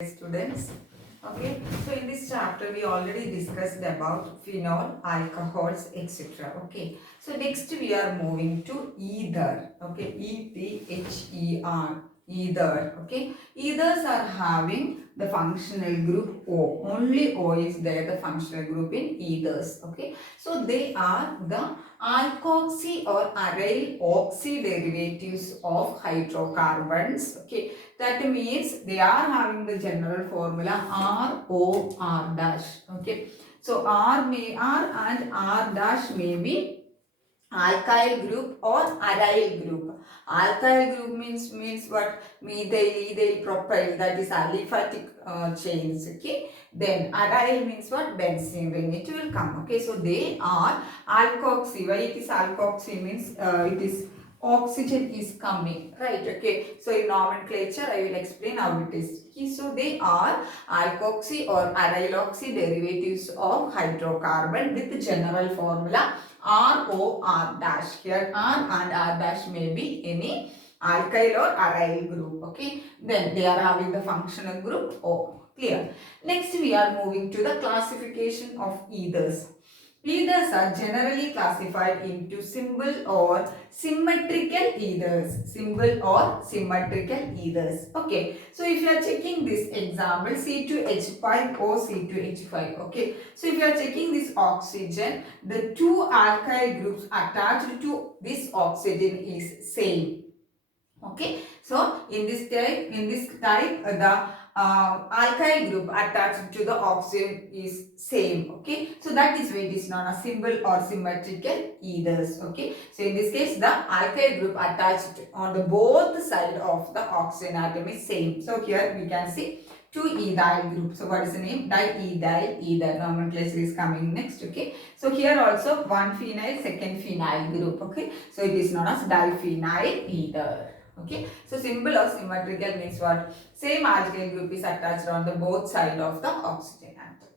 Students. Okay, so in this chapter we already discussed about phenol, alcohols, etc. Okay, so next we are moving to ether. Okay, ether, ether. Okay, ethers are having the functional group O. Only O is there, the functional group in ethers. Okay, so they are the alkoxy or aryl oxy derivatives of hydrocarbons. Okay, that means they are having the general formula ROR dash. Okay, so R and R dash may be alkyl group or aryl group. Alkyl group means what? Methyl, ethyl, propyl, that is aliphatic chains. Okay, then aryl means what? Benzene ring, it will come. Okay, so they are alkoxy. Why it is alkoxy means it is oxygen is coming, right? Okay, so in nomenclature I will explain how it is. Okay, so they are alkoxy or aryloxy derivatives of hydrocarbon with general formula ROR dash. Here R and R dash may be any alkyl or aryl group. Okay, then they are having the functional group O. Clear. Next we are moving to the classification of ethers. Ethers are generally classified into simple or symmetrical ethers. Simple or symmetrical ethers. Okay. So if you are checking this example C2H5 or C2H5. Okay. So if you are checking this oxygen, the two alkyl groups attached to this oxygen is same. Okay, so in this type the alkyl group attached to the oxygen is same. Okay, so that is why it is known as simple or symmetrical ethers. Okay, so in this case the alkyl group attached on the both side of the oxygen atom is same. So here we can see two ethyl groups. So what is the name? Diethyl ether. Nomenclature is coming next. Okay, so here also one phenyl, second phenyl group. Okay, so it is known as diphenyl ether. Okay, so simple or symmetrical means what? Same alkyl group is attached on the both side of the oxygen atom.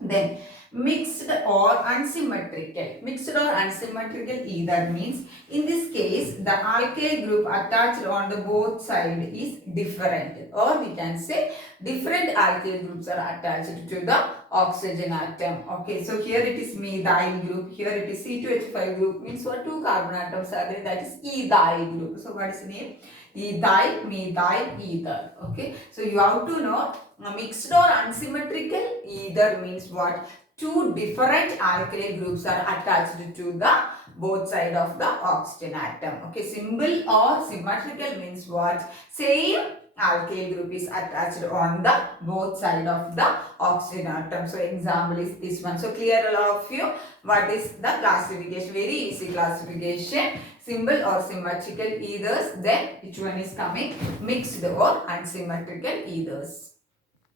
Then mixed or unsymmetrical. Mixed or unsymmetrical either means in this case the alkyl group attached on the both side is different, or we can say different alkyl groups are attached to the oxygen atom. Okay, so here it is methyl group, here it is C2H5 group, means what? Two carbon atoms are there, that is ethyl group. So what is the name? Ethyl, methyl, ether. Okay, so you have to know mixed or unsymmetrical either means what? Two different alkyl groups are attached to the both side of the oxygen atom. Okay, simple or symmetrical means what? Same alkyl group is attached on the both side of the oxygen atom. So example is this one. So clear all of you what is the classification? Very easy classification. Simple or symmetrical ethers. Then which one is coming? Mixed or unsymmetrical ethers.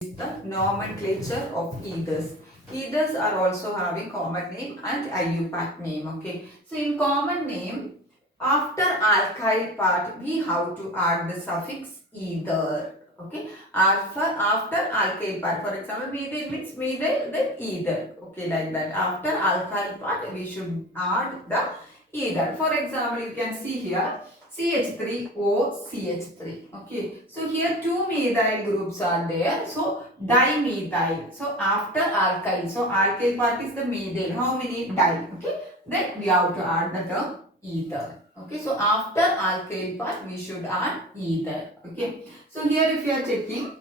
Is the nomenclature of ethers. Ethers are also having common name and IUPAC name. Okay, so in common name, after alkyl part we have to add the suffix ether. Okay, after alkyl part, for example methyl means methyl, then ether. Okay, like that. After alkyl part we should add the ether. For example, you can see here CH3OCH3. Okay, so here two methyl groups are there. So dimethyl. So after alkyl, so alkyl part is the methyl. How many? Di. Okay, then we have to add the term ether. Okay, so after alkyl part we should add ether. Okay, so here if you are checking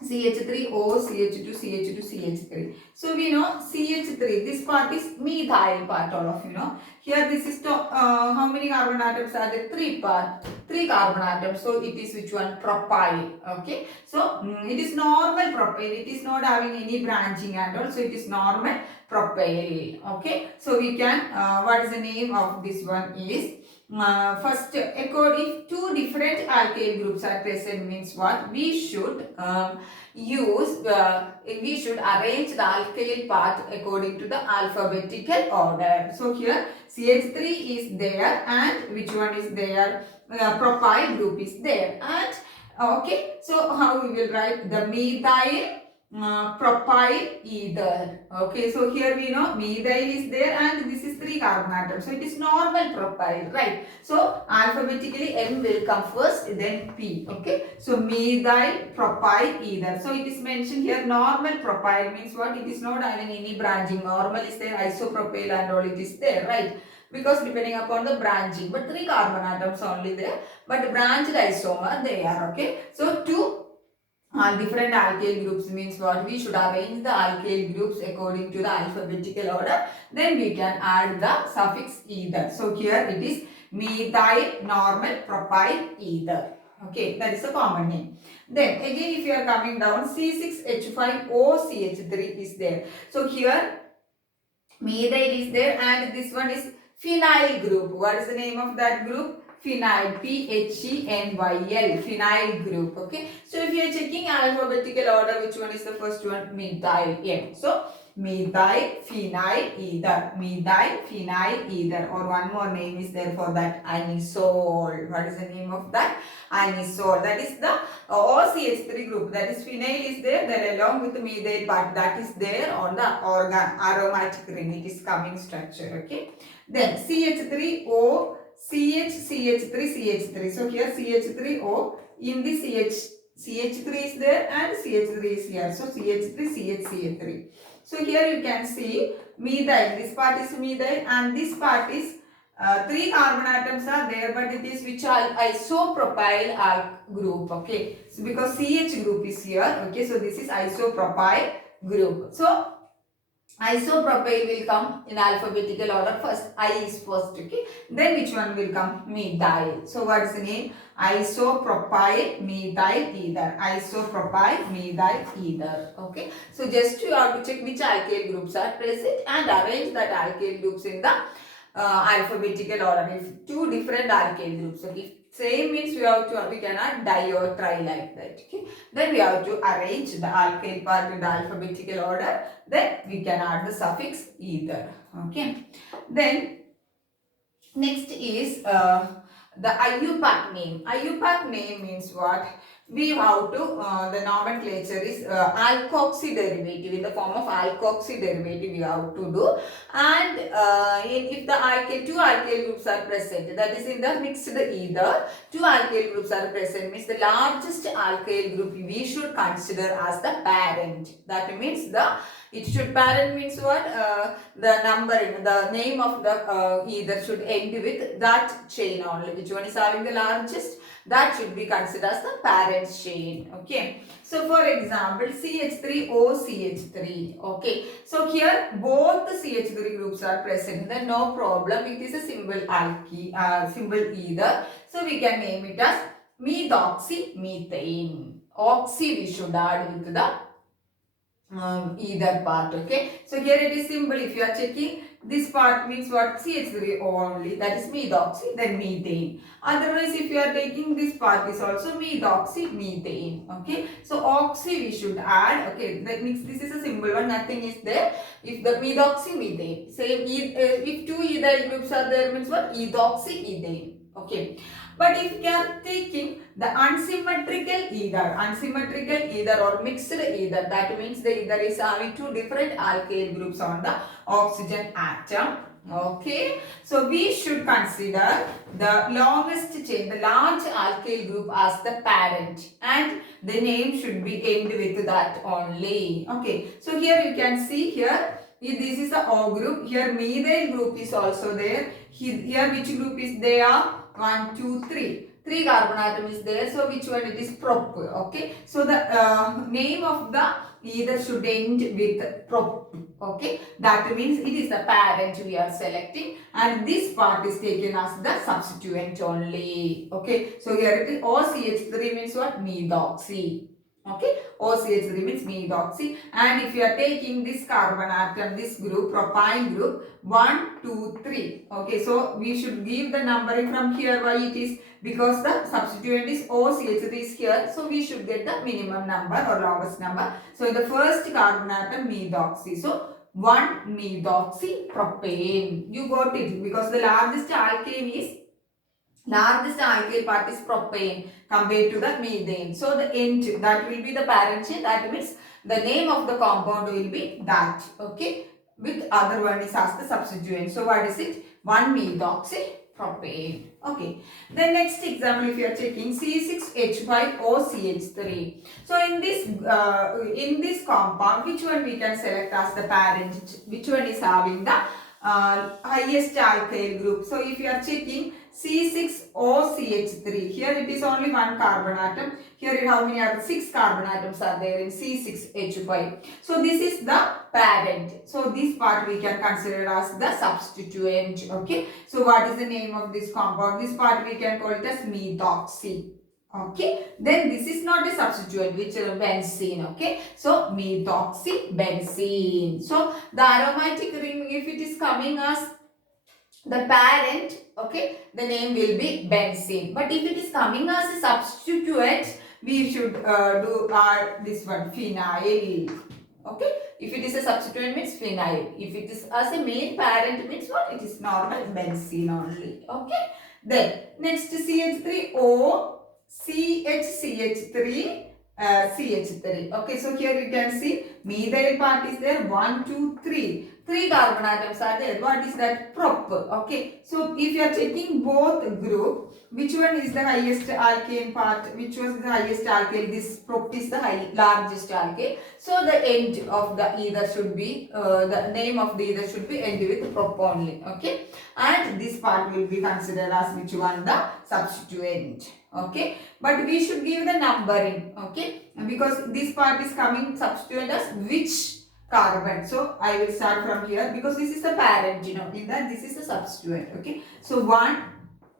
CH3O, CH2, CH2, CH3. So we know CH3, this part is methyl part, all of you know. Here this is how many carbon atoms are there? Three carbon atoms. So it is which one? Propyl. Okay. So it is normal propyl. It is not having any branching and all. So it is normal propyl. Okay. So we can, what is the name of this one is? First, if two different alkyl groups are present means what? We should we should arrange the alkyl part according to the alphabetical order. So here CH3 is there and which one is there? Propyl group is there. And okay, so how we will write the methyl propyl ether. Okay, so here we know methyl is there and this is 3 carbon atoms. So it is normal propyl, right? So alphabetically M will come first, then P. Okay, so methyl propyl ether. So it is mentioned here normal propyl means what? It is not having any branching. Normal is there, isopropyl and all it is there, right? Because depending upon the branching, but 3 carbon atoms only there, but branched isomer they are. Okay, so two different alkyl groups means what? We should arrange the alkyl groups according to the alphabetical order. Then we can add the suffix ether. So here it is methyl normal propyl ether. Okay, that is a common name. Then again if you are coming down, C6H5OCH3 is there. So here methyl is there and this one is phenyl group. What is the name of that group? Phenyl, Phenyl, phenyl group. Okay, so if you are checking alphabetical order, which one is the first one? Methyl, M. So methyl phenyl ether, methyl phenyl ether, or one more name is there for that, anisole. What is the name of that? Anisole. That is the OCH3 group. That is phenyl is there, then along with the methyl part that is there on the organ aromatic ring. It is coming structure. Okay, then CH3O. CH3. So here CH3O, in the CH3 is there and CH3 is here. So CH3. So here you can see methyl. This part is methyl and this part is 3 carbon atoms are there, but it is which are isopropyl group. Okay, so because CH group is here. Okay, so this is isopropyl group. So isopropyl will come in alphabetical order. First I is first. Okay, then which one will come? Methyl. So what is the name? Isopropyl methyl ether. Isopropyl methyl ether. Okay, so just you have to check which alkyl groups are present and arrange that alkyl groups in the alphabetical order. If two different alkyl groups, okay, same means we cannot di or tri like that. Okay, then we have to arrange the alkyl part in the alphabetical order. Then we can add the suffix ether. Okay, then next is the IUPAC name. IUPAC name means what? We have to, the nomenclature is alkoxy derivative. In the form of alkoxy derivative we have to do. And if the two alkyl groups are present, that is in the mixed ether, two alkyl groups are present, means the largest alkyl group we should consider as the parent. That means it should, parent means what? The numbering, the name of the ether should end with that chain only. Which one is having the largest? That should be considered as the parent chain. Okay. So for example, CH3OCH3. Okay. So here both the CH3 groups are present. Then no problem. It is a simple symbol ether. So we can name it as methoxymethane. Oxy we should add with the either part. Okay, so here it is simple. If you are checking, this part means what? CH3 only, that is methoxy, then methane. Otherwise if you are taking this part is also methoxymethane. Okay, so oxy we should add. Okay, that means this is a simple one, nothing is there. If the methoxymethane, same if two ethyl groups are there means what? Ethoxyethane. Okay, but if you are taking the unsymmetrical ether or mixed ether, that means the ether is having two different alkyl groups on the oxygen atom. Okay, so we should consider the longest chain, the large alkyl group as the parent, and the name should be end with that only. Okay, so here you can see here, this is the O group. Here methyl group is also there. Here which group is there? 1, 2, 3. 3 carbon atom is there. So which one? It is prop. Okay. So the name of the ether should end with prop. Okay. That means it is the parent we are selecting, and this part is taken as the substituent only. Okay. So here it is OCH3 means what? Methoxy. Okay, OCH3 means methoxy, and if you are taking this carbon atom, this group, propyl group, 1, 2, 3. Okay, so we should give the numbering from here. Why it is? Because the substituent is OCH3 is here, so we should get the minimum number or lowest number. So the first carbon atom, methoxy. So 1 methoxypropane. You got it because the largest alkane is Largest alkyl part is propane compared to the methane. So the end, that will be the parent chain. That means the name of the compound will be that. Okay. With other one is as the substituent. So what is it? 1-methoxypropane. Okay. Then next example, if you are checking C6H5OCH3. So in this compound, which one we can select as the parent? Which one is having the highest alkyl group? So if you are checking C6OCH3, here it is only one carbon atom. Here how many are 6 carbon atoms are there in C6H5. So this is the parent. So this part we can consider as the substituent. Okay. So what is the name of this compound? This part we can call it as methoxy. Okay. Then this is not a substituent, which is benzene. Okay. So methoxybenzene. So the aromatic ring, if it is coming as the parent, okay, the name will be benzene. But if it is coming as a substituent, we should do this one, phenyl. Okay, if it is a substituent means phenyl. If it is as a main parent means what? It is normal benzene only. Okay. Then next CH3O, CH3, CH3. Okay, so here you can see methyl part is there. 1, 2, 3. 3 carbon atoms are there. What is that? Prop. Okay. So if you are checking both group, which one is the highest alkane part? Which was the highest alkane? This prop is the largest alkane. So the end of the either should be, the name of the either should be end with prop only. Okay. And this part will be considered as which one? The substituent. Okay. But we should give the numbering. Okay. Because this part is coming substituent as which carbon. So I will start from here because this is the parent, in that this is the substituent. Okay. So 1,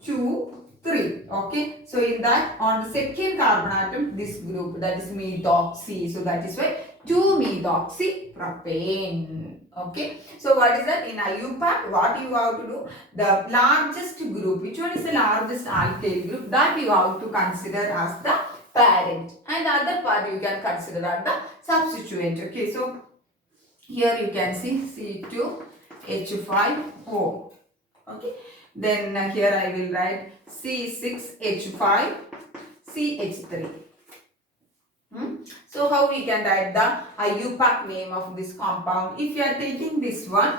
2, 3. Okay. So in that on the second carbon atom, this group, that is methoxy. So that is why 2-methoxypropane. Okay. So what is that? In IUPAC, what you have to do? The largest group, which one is the largest alkyl group, that you have to consider as the parent. And the other part you can consider as the substituent. Okay. So here you can see C2H5O. Okay. Then here I will write C6H5CH3. So how we can write the IUPAC name of this compound? If you are taking this one,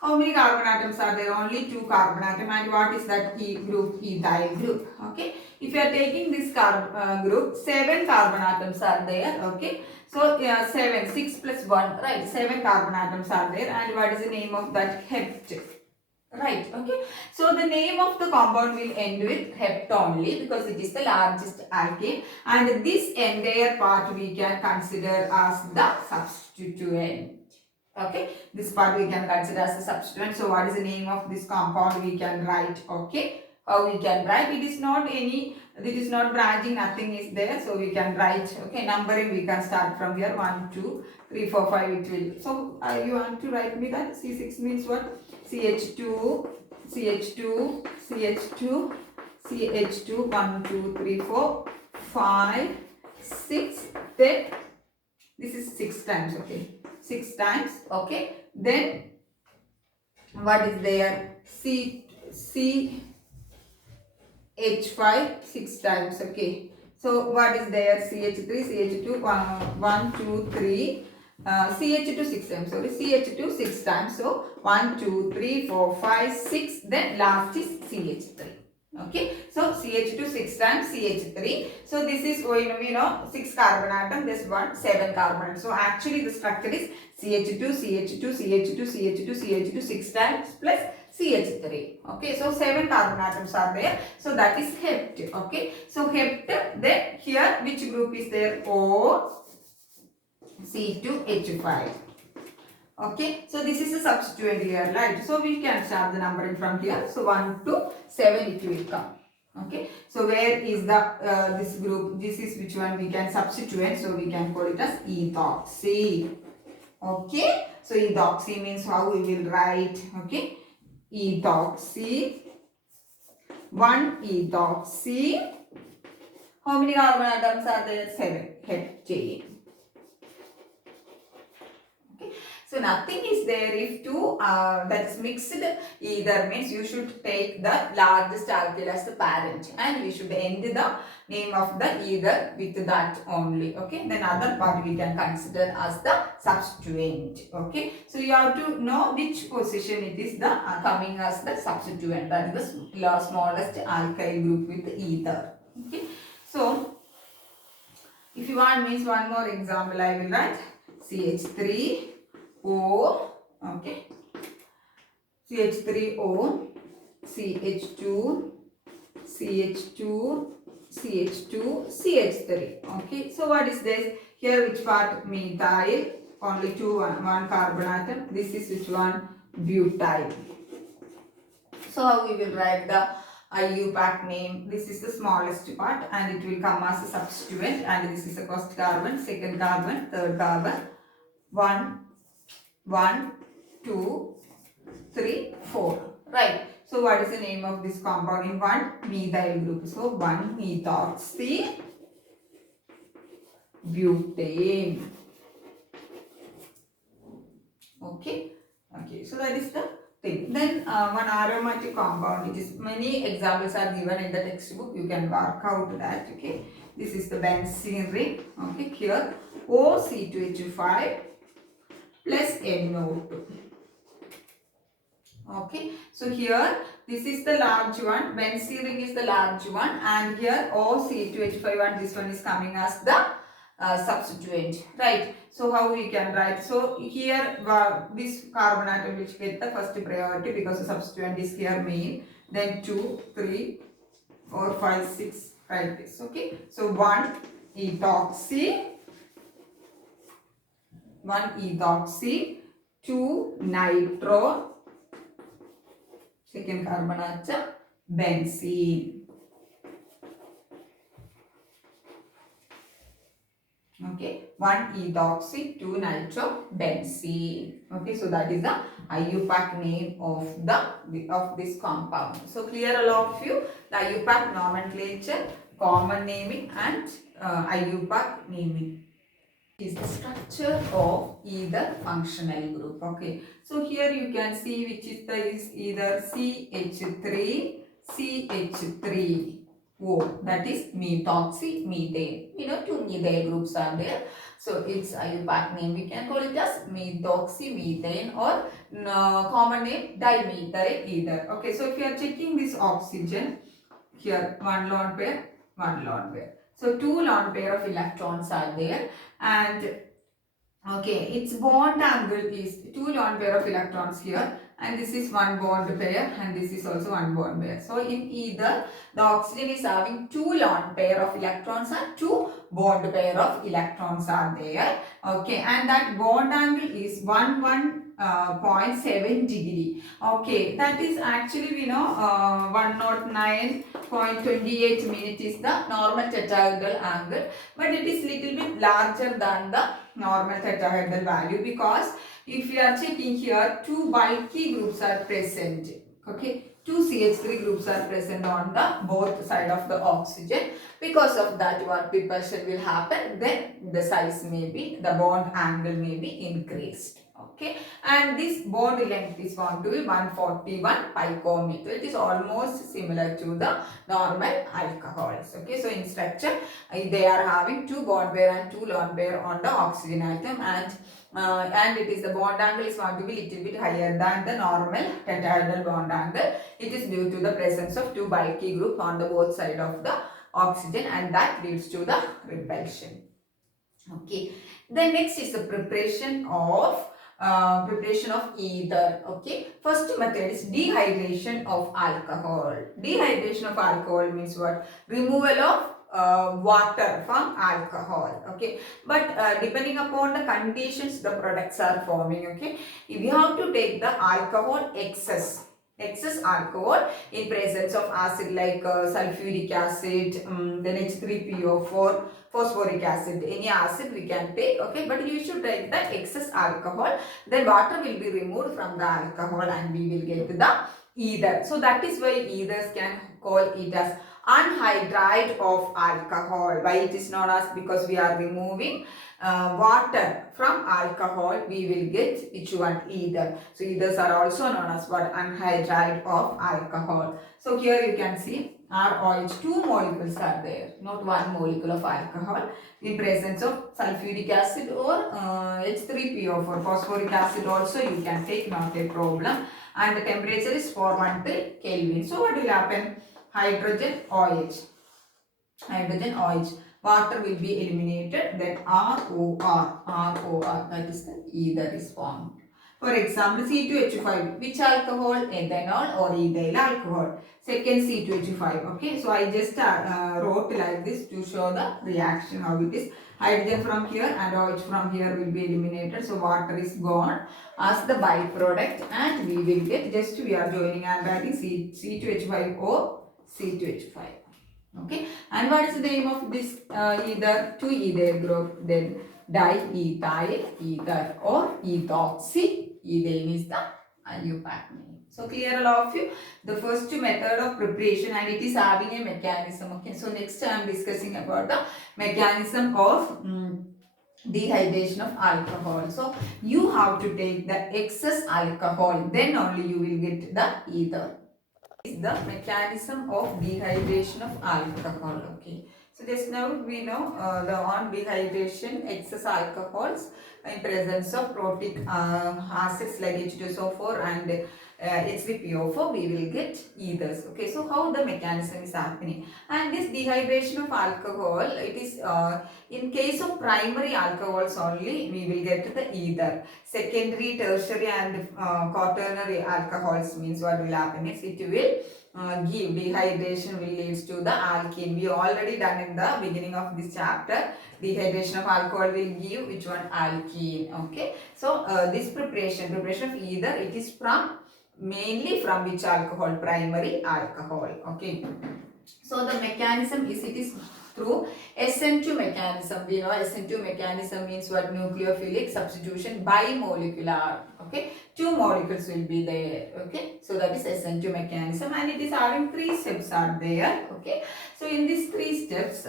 how many carbon atoms are there? Only 2 carbon atoms. And what is that group? Ethyl group. Okay. If you are taking this group, 7 carbon atoms are there. Okay. So 7, 6 plus 1, right? 7 carbon atoms are there. And what is the name of that? Hept. Right. Okay. So the name of the compound will end with hept only because it is the largest alkane. And this entire part we can consider as the substituent. Okay. This part we can consider as a substituent. So what is the name of this compound? We can write. Okay. How we can write? It is not branching, nothing is there. So we can write. Okay. Numbering we can start from here. 1, 2, 3, 4, 5 it will. So you want to write me that? C6 means what? CH2, CH2, CH2, CH2, 1, 2, 3, 4, 5, 6. Then this is 6 times. Okay. 6 times. Okay. Then what is there? CH5 6 times. Okay. So what is there? CH3, CH2, 1, 2, 3. CH2 6 times. Sorry. CH2 6 times. So 1, 2, 3, 4, 5, 6. Then last is CH3. Okay. So CH2 6 times CH3. So this is going, 6 carbon atom. This one 7 carbon. So actually the structure is CH2, CH2, CH2, CH2, CH2 6 times plus CH3. Okay. So 7 carbon atoms are there. So that is hept. Okay. So hept. Then here which group is there? O, C2H5. Okay, so this is a substituent here, right? So we can start the numbering from here. So 1 to 7 it will come. Okay, so where is the this group? This is which one we can substitute. So we can call it as ethoxy. Okay, so ethoxy means how we will write. Okay, ethoxy. 1 ethoxy. How many carbon atoms are there? 7. Heptane. So So nothing is there if two that is mixed ether means you should take the largest alkyl as the parent and we should end the name of the ether with that only. Okay, then other part we can consider as the substituent. Okay, so you have to know which position it is the coming as the substituent, that is the smallest alkyl group with ether. Okay, so if you want means one more example I will write CH3O. Okay, CH3O, CH2, CH2, CH2, CH3. Okay, so what is this? Here which part? Methyl, only one carbon atom. This is which one? Butyl. So how we will write the IUPAC name? This is the smallest part and it will come as a substituent, and this is the first carbon, second carbon, third carbon. 1, 1, 2, 3, 4. Right. So what is the name of this compound in 1-methyl group? So 1-methoxy butane. Okay. Okay. So that is the thing. Then one aromatic compound. It is many examples are given in the textbook. You can work out that. Okay. This is the benzene ring. Okay. Here OC2H5 plus NO2. Okay, so here this is the large one, benzene ring is the large one, and here OC2H5 this one is coming as the substituent, right? So how we can write? So here this carbon atom which get the first priority because the substituent is here main, then 2, 3, 4, 5, 6, write this. Okay, so 1-ethoxy, 1-ethoxy, 2-nitro, second carbon atom, benzene. Okay, 1-ethoxy, 2-nitrobenzene. Okay, so that is the IUPAC name of this compound. So clear all of you the IUPAC nomenclature, common naming, and IUPAC naming. Is the structure of either functional group. Okay, so here you can see which is either CH3, CH3O, that is methoxy methane. You know, two methyl groups are there. So its IUPAC name we can call it as methoxy methane, or common name dimethyl ether. Okay, so if you are checking this oxygen, here one lone pair, one lone pair. So two lone pair of electrons are there, and okay, its bond angle is two lone pair of electrons here, and this is one bond pair, and this is also one bond pair. So in either the oxygen is having two lone pair of electrons and two bond pair of electrons are there. Okay, and that bond angle is 0.7 degree. Okay, that is actually we know 109.28 minutes is the normal tetrahedral angle, but it is little bit larger than the normal tetrahedral value, because if you are checking here, two bulky groups are present. Okay, two CH3 groups are present on the both side of the oxygen. Because of that, what repulsion will happen? Then the size may be, the bond angle may be increased. Okay, and this bond length is found to be 141 picometer. It is almost similar to the normal alcohols. Okay, so in structure they are having two bond pair and two lone pair on the oxygen atom, and it is the bond angle is found to be little bit higher than the normal tetrahedral bond angle. It is due to the presence of two bulky group on the both side of the oxygen, and that leads to the repulsion. Okay, then next is the preparation of ether. Okay, first method is dehydration of alcohol. Dehydration of alcohol means what? Removal of water from alcohol. Okay, but depending upon the conditions the products are forming. Okay, if you have to take the alcohol excess alcohol in presence of acid like sulfuric acid, then H3PO4, phosphoric acid, any acid we can take. Okay, but you should take the excess alcohol, then water will be removed from the alcohol and we will get the ether. So that is why ethers can call it as anhydride of alcohol. Why it is known as? Because we are removing water from alcohol, we will get which one? Ether. So ethers are also known as what? Anhydride of alcohol. So here you can see ROH, two molecules are there, not one molecule of alcohol. In presence of sulfuric acid or H3PO4, phosphoric acid also you can take, not a problem. And the temperature is 413 Kelvin. So what will happen? Hydrogen OH. Hydrogen OH. Water will be eliminated. Then ROR, that is the ether is formed. For example, C2H5. Which alcohol? Ethanol or ethyl alcohol. Second C2H5. Okay, so I just wrote like this to show the reaction how it is. Hydrogen from here and OH from here will be eliminated. So water is gone as the byproduct, and we will get, just we are joining and writing C2H5O, C2H5. Okay, and what is the name of this ether? Two ethyl group, then diethyl ether or ethoxy. Ethane is the IUPAC name. So clear all of you? The first method of preparation, and it is having a mechanism. Okay, so next I am discussing about the mechanism of dehydration of alcohol. So you have to take the excess alcohol, then only you will get the ether. Is the mechanism of dehydration of alcohol. Okay, so just now we know the on dehydration, excess alcohols in presence of protic acids like H2SO4 and H3PO4, we will get ethers. Okay, so how the mechanism is happening? And this dehydration of alcohol, it is in case of primary alcohols only we will get the ether. Secondary, tertiary and quaternary alcohols means what will happen is it will give dehydration will leads to the alkene. We already done in the beginning of this chapter. Dehydration of alcohol will give which one? Alkene. Okay, so this preparation of ether, it is from mainly from which alcohol? Primary alcohol. Okay, so the mechanism is, it is through SN2 mechanism. We know SN2 mechanism means what? Nucleophilic substitution bimolecular. Okay, two molecules will be there. Okay, so that is SN2 mechanism, and it is having three steps are there. Okay, so in these three steps,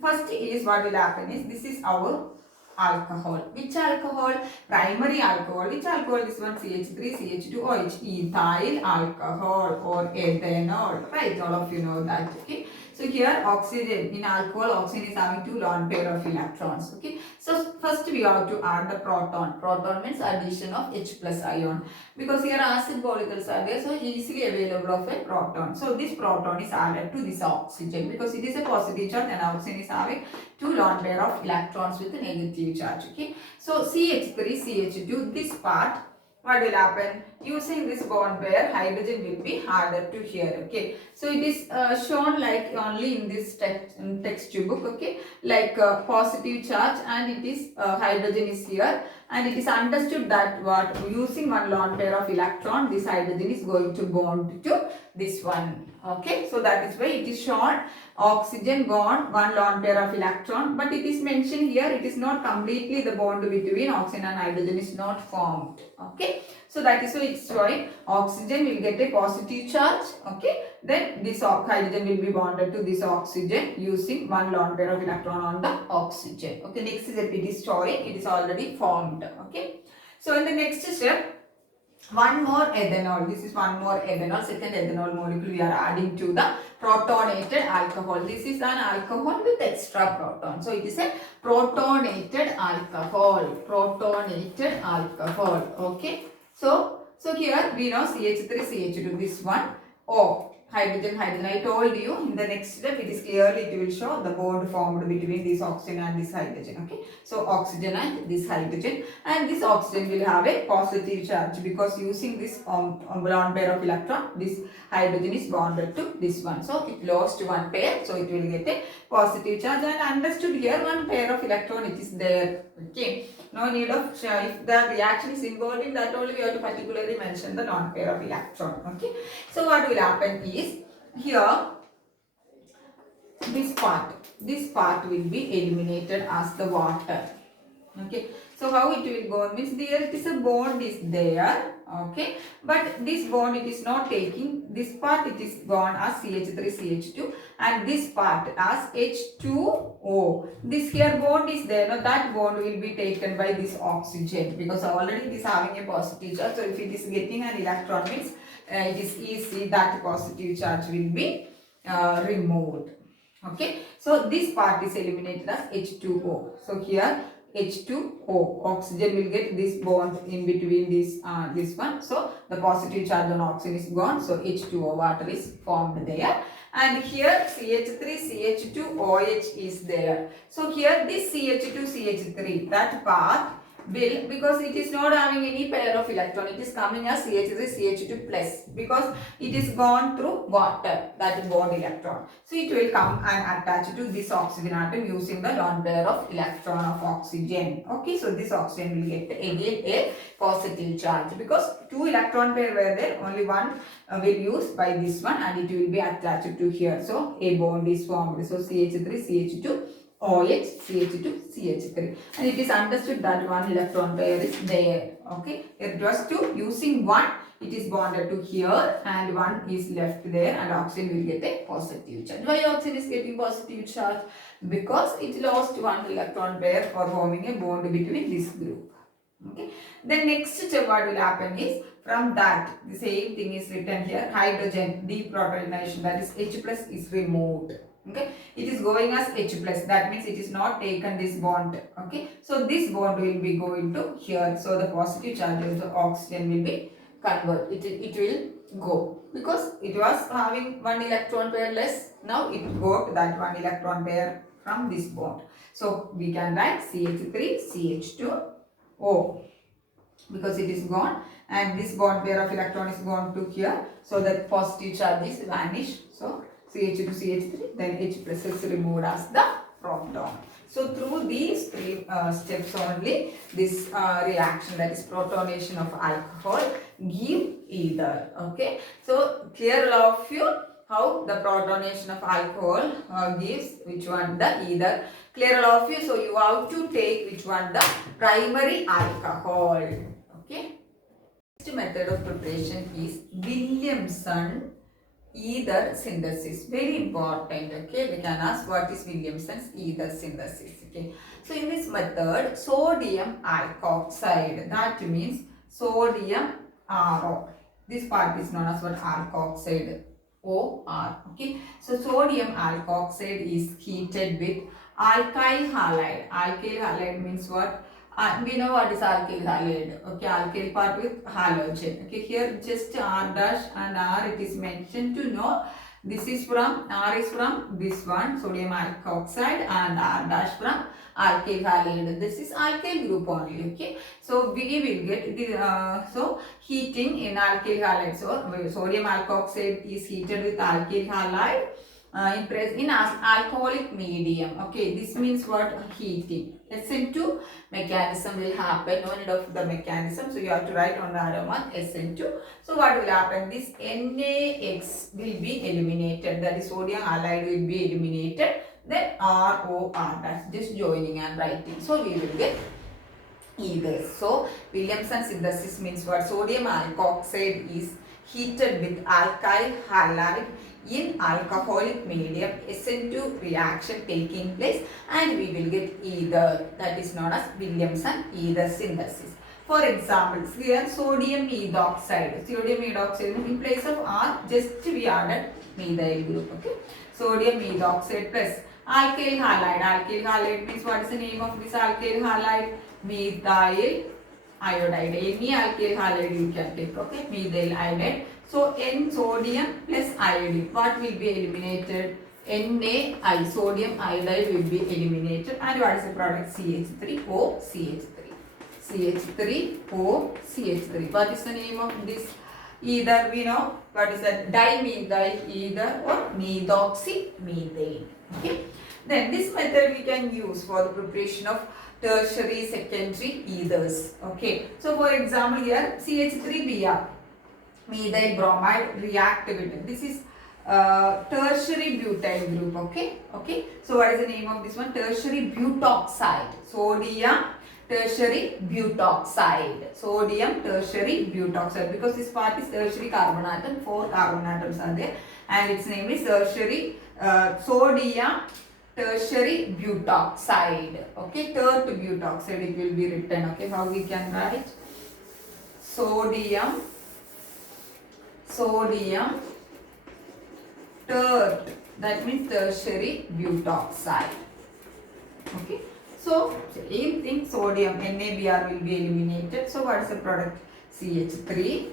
first is what will happen is, this is our alcohol. Which alcohol? Primary alcohol. Which alcohol? This one, CH3, CH2OH, ethyl alcohol or ethanol. Right, all of you know that. Okay, so here oxygen, in alcohol oxygen is having two lone pair of electrons. Okay, so first we have to add the proton. Proton means addition of H plus ion, because here acid molecules are there, so easily available of a proton. So this proton is added to this oxygen because it is a positive charge and oxygen is having two lone pair of electrons with a negative charge. Okay, so CH3, CH2, this part, what will happen? Using this bond pair, hydrogen will be added to here. Okay, so it is shown like only in this textbook. Okay, like positive charge, and it is hydrogen is here, and it is understood that what, using one lone pair of electron, this hydrogen is going to bond to this one. Okay, so that is why it is shown oxygen bond, one lone pair of electron, but it is mentioned here, it is not completely the bond between oxygen and hydrogen is not formed. Okay, so that is why it is showing oxygen will get a positive charge. Okay, then this hydrogen will be bonded to this oxygen using one lone pair of electron on the oxygen. Okay, next step it is showing it is already formed. Okay, so in the next step, one more ethanol. This is one more ethanol, second ethanol molecule we are adding to the protonated alcohol. This is an alcohol with extra proton. So it is a protonated alcohol. Protonated alcohol. Okay. So here we know CH3, CH2. This one. O. Hydrogen, hydrogen. I told you in the next step it is clearly, it will show the bond formed between this oxygen and this hydrogen. Okay, so oxygen and this hydrogen, and this oxygen will have a positive charge because using this lone pair of electron, this hydrogen is bonded to this one, so it lost one pair, so it will get a positive charge. And understood here, one pair of electron it is there. Okay, no need of if the reaction is involved in that, only we have to particularly mention the lone pair of electron. Okay, so what will happen is, here this part will be eliminated as the water. Okay, so how it will go means there it is a bond is there, okay, but this bond it is not taking, this part it is gone as CH3 CH2 and this part as H2O. This here bond is there, now that bond will be taken by this oxygen because already it is having a positive charge. So if it is getting an electron means it is easy that positive charge will be removed. Okay, so this part is eliminated as H2O. So here H2O, oxygen will get this bond in between this one. So the positive charge on oxygen is gone. So H2O water is formed there. And here CH3 CH2 OH is there. So here this CH2 CH3, that part will, because it is not having any pair of electron, it is coming as CH3 CH2 plus because it is gone through water, that bond electron. So it will come and attach to this oxygen atom using the lone pair of electron of oxygen. Okay, so this oxygen will get again a positive charge because two electron pair were there, only one will use by this one and it will be attached to here. So a bond is formed. So CH3 CH2 OH CH2 CH3 and it is understood that one electron pair is there. Okay, it was to using one, it is bonded to here and one is left there and oxygen will get a positive charge. Why oxygen is getting positive charge? Because it lost one electron pair for forming a bond between this group. Okay, the next step what will happen is from that the same thing is written here, hydrogen deprotonation, that is H plus is removed. Okay, it is going as H plus, that means it is not taken this bond. Okay, so this bond will be going to here, so the positive charge of the oxygen will be converted, it will go because it was having one electron pair less, now it got that one electron pair from this bond. So we can write CH3 CH2O because it is gone and this bond pair of electron is gone to here, so that positive charge is vanished. So CH2 CH3, then H plus is removed as the proton. So through these three steps only, this reaction, that is protonation of alcohol, give ether. Okay, so clear all of you how the protonation of alcohol gives which one the ether. Clear all of you, so you have to take which one the primary alcohol. Okay, next method of preparation is Williamson ether synthesis. Very important. Okay, we can ask what is Williamson's ether synthesis. Okay, so in this method sodium alkoxide, that means sodium RO, this part is known as what alkoxide, OR. Okay, so sodium alkoxide is heated with alkyl halide. Alkyl halide means what? We know what is alkyl halide. Okay, alkyl part with halogen. Okay, here just R dash and R it is mentioned to know this is from, R is from this one sodium alkoxide and R dash from alkyl halide. This is alkyl group only. Okay, so we will get the so heating in alkyl halide. So sodium alkoxide is heated with alkyl halide in alcoholic medium. Okay, this means what? Heating. SN2 mechanism will happen. No need of the mechanism, so you have to write on the aroma SN2. So what will happen? This NaX will be eliminated, that is sodium halide will be eliminated, then ROR, that's just joining and writing. So we will get ether. So Williamson synthesis means what? Sodium alkoxide is heated with alkyl halide in alcoholic medium, SN2 reaction taking place and we will get ether, that is known as Williamson ether synthesis. For example, here sodium ethoxide. Sodium ethoxide in place of R, just we added methyl group. Okay, sodium ethoxide plus alkyl halide. Alkyl halide means what is the name of this alkyl halide? Methyl iodide. Any alkyl halide you can take. Okay, methyl iodide. So N sodium plus iodine, what will be eliminated? NaI, sodium iodide will be eliminated and what is the product? CH3O CH3. CH3O CH3. What is the name of this? Either we know what is that? Dimethyl ether or methoxymethane. Okay. Then this method we can use for the preparation of tertiary secondary ethers. Okay. So for example here CH3Br. Methyl bromide react with this is tertiary butyl group. Okay, so what is the name of this one? Tertiary butoxide. Sodium tertiary butoxide. Sodium tertiary butoxide, because this part is tertiary carbon atom, 4 carbon atoms are there, and its name is tertiary sodium tertiary butoxide. Okay, tert butoxide it will be written. Okay, how we can write? Sodium tert, that means tertiary butoxide. Okay, so same thing, sodium NaBr will be eliminated. So what is the product? CH3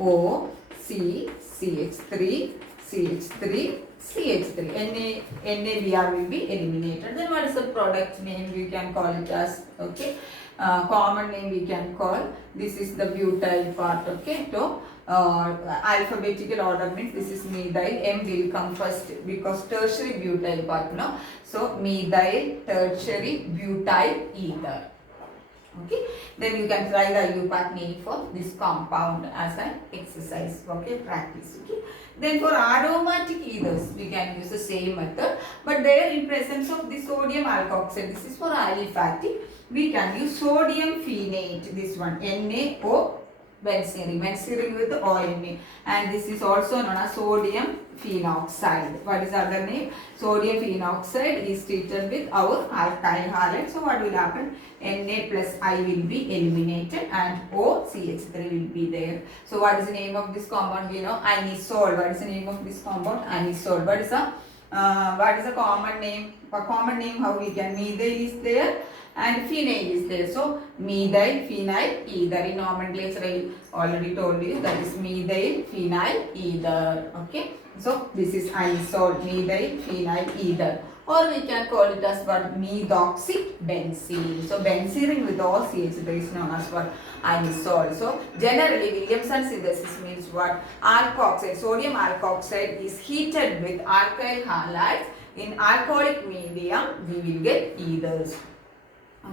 O C CH3 CH3 CH3. NaBr will be eliminated. Then what is the product name? We can call it as, okay, common name we can call, this is the butyl part. Okay, so alphabetical order means this is methyl, M will come first because tertiary butyl part, no? So methyl tertiary butyl ether. Okay, then you can try the IUPAC name for this compound as an exercise. Okay, practice. Okay, then for aromatic ethers we can use the same method, but there in presence of the sodium alkoxide, this is for aliphatic, we can use sodium phenate, this one NaO benzene with ONA, and this is also known as sodium phenoxide. What is the other name? Sodium phenoxide is treated with our alkyl halide. So what will happen? Na plus I will be eliminated and OCH3 will be there. So what is the name of this compound? We know anisole. What is the name of this compound? Anisole. What is the common name? For common name, how we can? Methyl is there and phenyl is there. So methyl phenyl ether. In nomenclature I already told you, that is methyl phenyl ether. Okay, so this is anisole, methyl phenyl ether, or we can call it as what? Methoxybenzene. So benzene with all CH3 is known as what? Anisole. So generally Williamson synthesis means what? Alkoxide, sodium alkoxide is heated with alkyl halides. In alcoholic medium we will get ethers.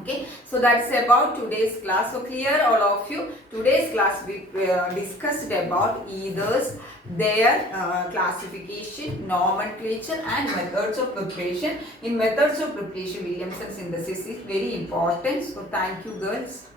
Okay, so that's about today's class. So clear all of you. Today's class we discussed about ethers, their classification, nomenclature and methods of preparation. In methods of preparation, Williamson synthesis is very important. So thank you girls.